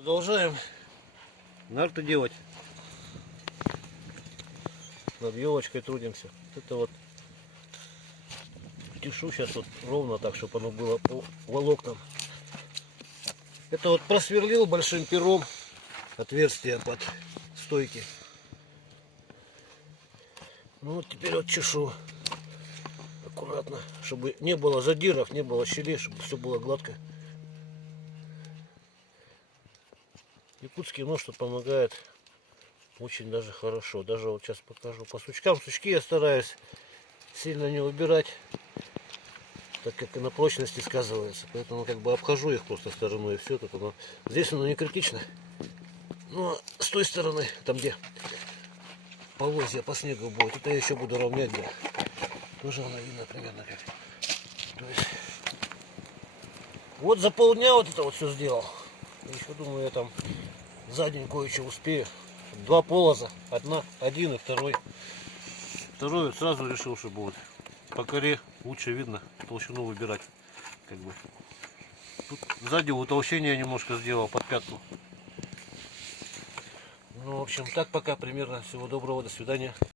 Продолжаем нарты делать. Над елочкой трудимся. Это вот тешу сейчас вот ровно так, чтобы оно было по волокнам. Это вот просверлил большим пером отверстие под стойки. Ну вот теперь вот чешу аккуратно, чтобы не было задиров, не было щелей, чтобы все было гладко. Якутский нож тут помогает очень даже хорошо. Даже вот сейчас покажу по сучкам. Сучки я стараюсь сильно не убирать, так как и на прочности сказывается. Поэтому как бы обхожу их просто стороной и все. Тут оно, здесь оно не критично. Но с той стороны, там где полозья по снегу будет, это я еще буду равнять, да. Тоже оно видно примерно как. То есть, вот за полдня вот это вот все сделал. Еще думаю, я там за день кое-что успею. Два полоза, один и второй. Второй вот сразу решил, что будет по коре лучше видно толщину выбирать. Как бы. Тут сзади утолщение немножко сделал под пятку. Ну, в общем, так пока примерно. Всего доброго, до свидания.